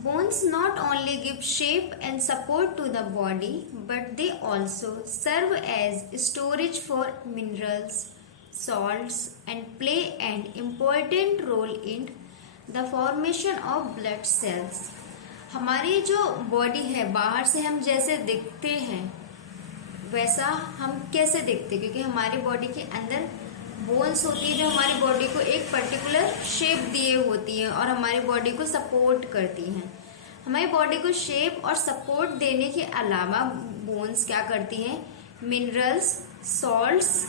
Bones not only give shape and support to the body, but they also serve as storage for minerals, salts, and play an important role in the formation of blood cells. हमारी जो body है, बाहर से हम जैसे दिखते हैं वैसा हम कैसे दिखते हैं, क्योंकि हमारी बॉडी के अंदर बोन्स होती है जो हमारी बॉडी को एक पर्टिकुलर शेप दिए होती है और हमारी बॉडी को सपोर्ट करती हैं। हमारी बॉडी को शेप और सपोर्ट देने के अलावा बोन्स क्या करती हैं, मिनरल्स, सॉल्ट्स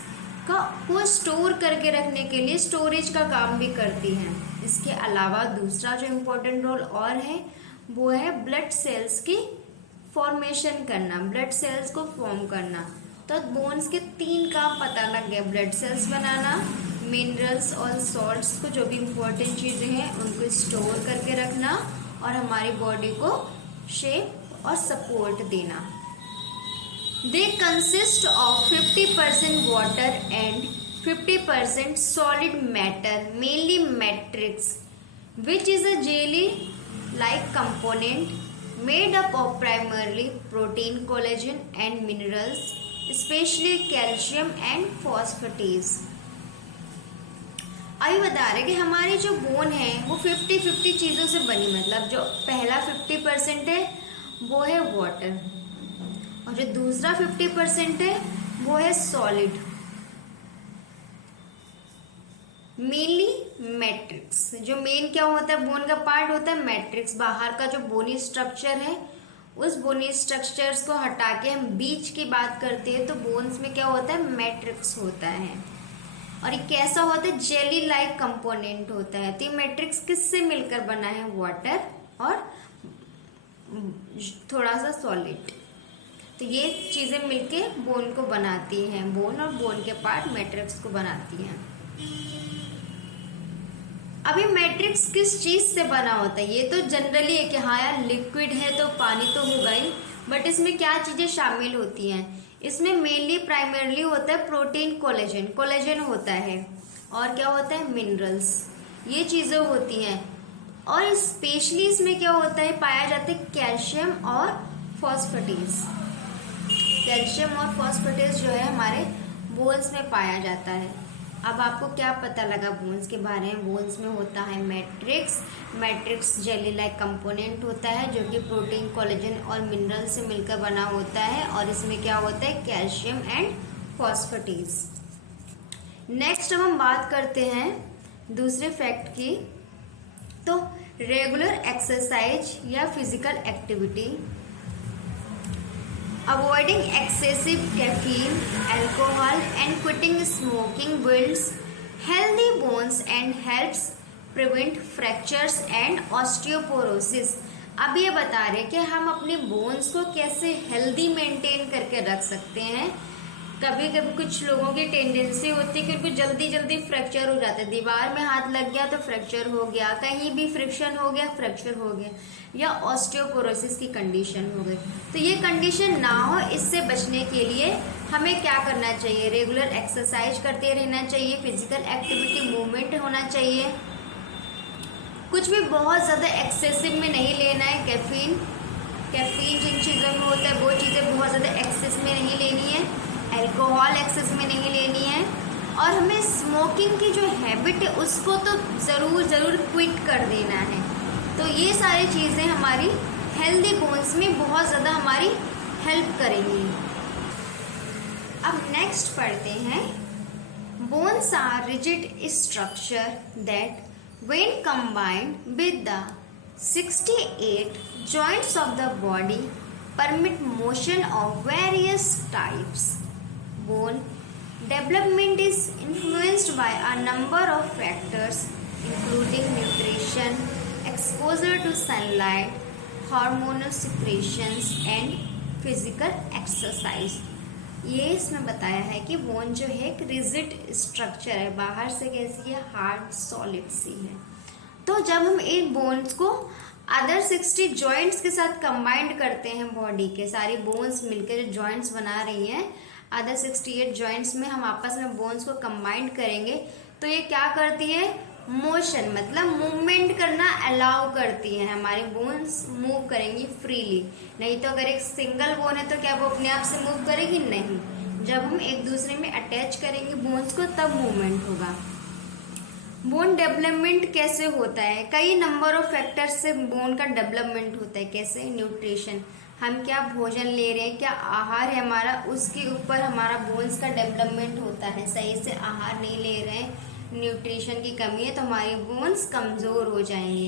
को स्टोर करके रखने के लिए स्टोरेज का काम भी करती हैं। इसके अलावा दूसरा जो इम्पोर्टेंट रोल और है वो है ब्लड सेल्स की फॉर्मेशन करना, ब्लड सेल्स को फॉर्म करना। तो बोन्स के 3 काम पता लग गया, ब्लड सेल्स बनाना, मिनरल्स और सॉल्ट्स को जो भी इम्पोर्टेंट चीज़ें हैं उनको स्टोर करके रखना और हमारी बॉडी को शेप और सपोर्ट देना। They consist of 50% water and 50% solid matter, mainly matrix, which is a jelly like component made up of primarily protein, collagen and minerals, especially calcium and phosphates। अभी बता रहे कि हमारी जो बोन है वो 50-50 चीज़ों से बनी, मतलब जो पहला 50% है वो है वाटर और जो दूसरा 50% है वो है सॉलिड, मेनली मैट्रिक्स। जो मेन क्या होता है, बोन का पार्ट होता है मैट्रिक्स, बाहर का जो बोनी स्ट्रक्चर है उस बोनी स्ट्रक्चर्स को हटा के हम बीच की बात करते हैं तो बोन्स में क्या होता है, मैट्रिक्स होता है। और ये कैसा होता है, जेली लाइक कंपोनेंट होता है। तो ये मैट्रिक्स किससे मिलकर बना है, वाटर और थोड़ा सा सॉलिड। तो ये चीजें मिलके बोन को बनाती हैं, बोन और बोन के पार्ट मैट्रिक्स को बनाती हैं। अभी मैट्रिक्स किस चीज से बना होता है, ये तो जनरली है कि हाँ यार लिक्विड है तो पानी तो होगा ही, बट इसमें क्या चीजें शामिल होती हैं, इसमें मेनली प्राइमरली होता है प्रोटीन, कोलेजन, कोलेजन होता है और क्या होता है, मिनरल्स, ये चीजें होती हैं। और स्पेशली इसमें क्या होता है, पाया जाता है कैल्शियम और फॉस्फेटेस। कैल्शियम और फॉस्फेटेस जो है हमारे बोन्स में पाया जाता है। अब आपको क्या पता लगा बोन्स के बारे में, बोन्स में होता है matrix, matrix jelly like component होता है जो कि प्रोटीन, कोलेजन और मिनरल से मिलकर बना होता है और इसमें क्या होता है, कैल्शियम एंड फॉस्फेटेस। नेक्स्ट अब हम बात करते हैं दूसरे फैक्ट की। तो रेगुलर एक्सरसाइज या physical activity, avoiding excessive caffeine, alcohol and quitting smoking builds healthy bones and helps prevent fractures and osteoporosis। अब ये बता रहे कि हम अपने बोन्स को कैसे हेल्दी मेंटेन करके रख सकते हैं। कभी कभी कुछ लोगों की टेंडेंसी होती है कि उनको जल्दी जल्दी फ्रैक्चर हो जाता है, दीवार में हाथ लग गया तो फ्रैक्चर हो गया, कहीं भी फ्रिक्शन हो गया फ्रैक्चर हो गया, या ऑस्टियोपोरोसिस की कंडीशन हो गई। तो ये कंडीशन ना हो, इससे बचने के लिए हमें क्या करना चाहिए, रेगुलर एक्सरसाइज करते रहना चाहिए, फिजिकल एक्टिविटी, मूवमेंट होना चाहिए, कुछ भी बहुत ज़्यादा एक्सेसिव में नहीं लेना है। कैफीन जिन चीज़ों में होता है वो चीज़ें बहुत ज़्यादा एक्सेस में नहीं लेनी है, अल्कोहल एक्सेस में नहीं लेनी है, और हमें स्मोकिंग की जो हैबिट है उसको तो ज़रूर क्विट कर देना है। तो ये सारी चीज़ें हमारी हेल्दी बोन्स में बहुत ज़्यादा हमारी हेल्प करेंगी। अब नेक्स्ट पढ़ते हैं, bones are rigid structure that when combined with the 68 joints of the body permit motion of various types. Bone development is influenced by a number of factors including nutrition, exposure to sunlight, hormonal secretions and physical exercise। ये इसमें बताया है कि bone जो है एक rigid structure है, बाहर से कैसी है, हार्ड सॉलिड सी है। तो जब हम एक बोन्स को अदर 60 जॉइंट्स के साथ कंबाइंड करते हैं, बॉडी के सारी बोन्स मिलकर जो जॉइंट्स बना रही हैं, अदर 68 जॉइंट्स में हम आपस में बोन्स को कंबाइंड करेंगे तो ये क्या करती है, मोशन मतलब मूवमेंट करना अलाउ करती है, हमारी बोन्स मूव करेंगी फ्रीली। नहीं तो अगर एक सिंगल बोन है तो क्या वो अपने आप से मूव करेगी? नहीं, जब हम एक दूसरे में अटैच करेंगे बोन्स को तब मूवमेंट होगा। बोन डेवलपमेंट कैसे होता है? कई नंबर ऑफ फैक्टर्स से बोन का डेवलपमेंट होता है। कैसे? न्यूट्रिशन, हम क्या भोजन ले रहे हैं, क्या आहार है हमारा, उसके ऊपर हमारा बोन्स का डेवलपमेंट होता है। सही से आहार नहीं ले रहे हैं, न्यूट्रिशन की कमी है, तो हमारी बोन्स कमजोर हो जाएंगे।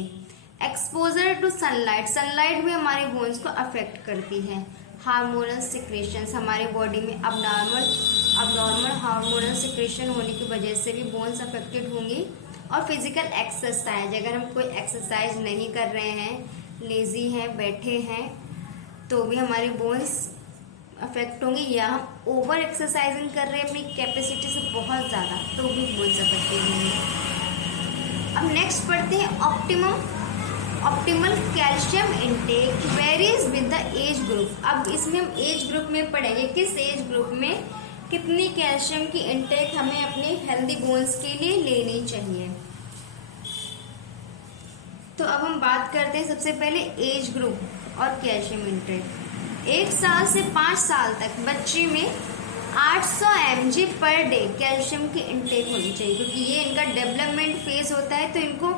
एक्सपोजर टू सनलाइट, सनलाइट भी हमारे बोन्स को अफेक्ट करती है। हार्मोनल सिक्रेशंस, हमारी बॉडी में अबनॉर्मल हार्मोनल सिक्रेशन होने की वजह से भी बोन्स अफेक्टेड होंगी। और फिजिकल एक्सरसाइज, अगर हम कोई एक्सरसाइज नहीं कर रहे हैं, लेजी हैं, बैठे हैं, तो भी हमारी बोन्स अफेक्ट होंगी। या हम ओवर एक्सरसाइजिंग कर रहे हैं अपनी कैपेसिटी से बहुत ज़्यादा, तो भी बोन्स अफेक्टेड होंगे। अब नेक्स्ट पढ़ते हैं optimal calcium intake varies with the age group. अब इसमें हम एज ग्रुप में पढ़ेंगे, किस एज ग्रुप में कितनी कैल्शियम की इंटेक हमें अपने हेल्दी बोन्स के लिए लेनी चाहिए। तो अब हम बात करते हैं सबसे पहले एज ग्रुप और कैल्शियम इंटेक। 1 साल से 5 साल तक बच्चे में 800 mg पर डे कैल्शियम की इंटेक होनी चाहिए, क्योंकि ये इनका डेवलपमेंट फेज होता है, तो इनको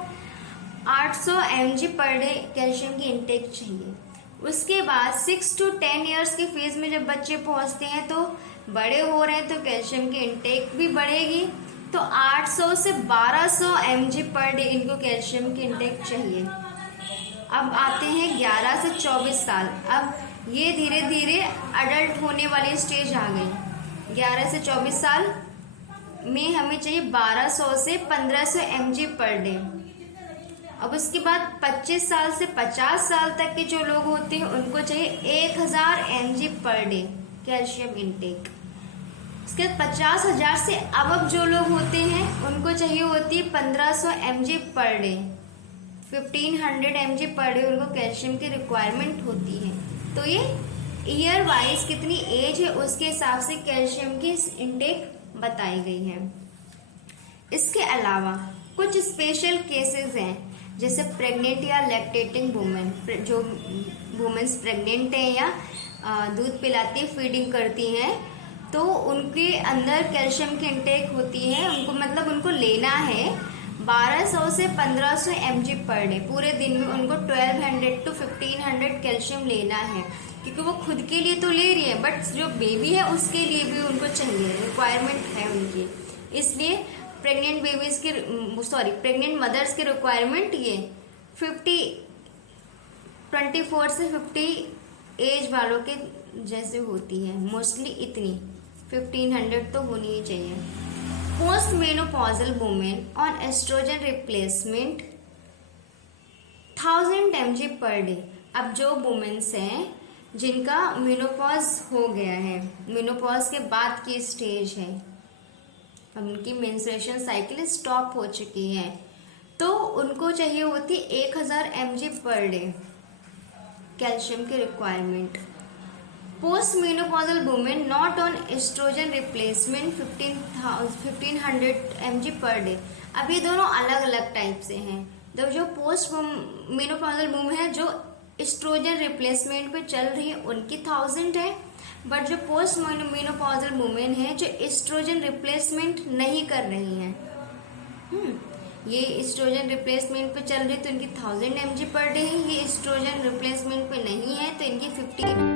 800 mg पर डे कैल्शियम की इंटेक चाहिए। उसके बाद 6 to 10 ईयर्स के फेज में जब बच्चे पहुंचते हैं, तो बड़े हो रहे हैं, तो कैल्शियम की इंटेक भी बढ़ेगी, तो 800 से 1200 mg पर डे इनको कैल्शियम की इंटेक चाहिए। अब आते हैं 11 से 24 साल। अब ये धीरे धीरे अडल्ट होने वाली स्टेज आ गई। 11 से 24 साल में हमें चाहिए 1200 से 1500 mg पर डे। अब उसके बाद 25 साल से 50 साल तक के जो लोग होते हैं उनको चाहिए 1000 mg पर डे कैल्शियम इंटेक। उसके बाद 50,000 से अब जो लोग होते हैं उनको चाहिए होती है 1500 mg per day. 1500 mg per day उनको कैल्शियम की रिक्वायरमेंट होती है। तो ये ईयर वाइज कितनी एज है उसके हिसाब से कैल्शियम की इंटेक बताई गई है। इसके अलावा कुछ स्पेशल केसेस हैं, जैसे प्रेग्नेंट या लैक्टेटिंग वुमेन, जो वुमेन्स प्रेग्नेंट हैं या दूध पिलाती है, फीडिंग करती हैं, तो उनके अंदर कैल्शियम की इंटेक होती है। उनको मतलब उनको लेना है 1200 से 1500 mg पर डे। पूरे दिन में उनको 1200 to 1500 कैल्शियम लेना है, क्योंकि वो खुद के लिए तो ले रही है, बट जो बेबी है उसके लिए भी उनको चाहिए, रिक्वायरमेंट है उनकी। इसलिए प्रेग्नेंट मदर्स की रिक्वायरमेंट ये 24 से 50 एज वालों के जैसे होती है, मोस्टली इतनी 1500 तो होनी ही चाहिए। Post menopausal women on oestrogen replacement 1000 mg पर डे। अब जो वुमेन्स हैं जिनका मेनोपॉज हो गया है, मेनोपॉज के बाद की स्टेज है, अब उनकी मेंस्ट्रुएशन साइकिल स्टॉप हो चुकी है, तो उनको चाहिए होती 1000 mg पर डे कैल्शियम की requirement. Post menopausal women not on oestrogen replacement 1500 mg पर डे। अब ये दोनों अलग अलग टाइप से हैं। तो जो पोस्ट मेनोपॉजल वुमेन है जो एस्ट्रोजन रिप्लेसमेंट पे चल रही है उनकी 1000 है, बट जो पोस्ट मेनोपॉजल वुमेन है जो एस्ट्रोजन रिप्लेसमेंट नहीं कर रही हैं, ये एस्ट्रोजन रिप्लेसमेंट पे चल रही तो इनकी 1000 mg पर डे है। ये एस्ट्रोजन रिप्लेसमेंट पे नहीं है तो इनकी 15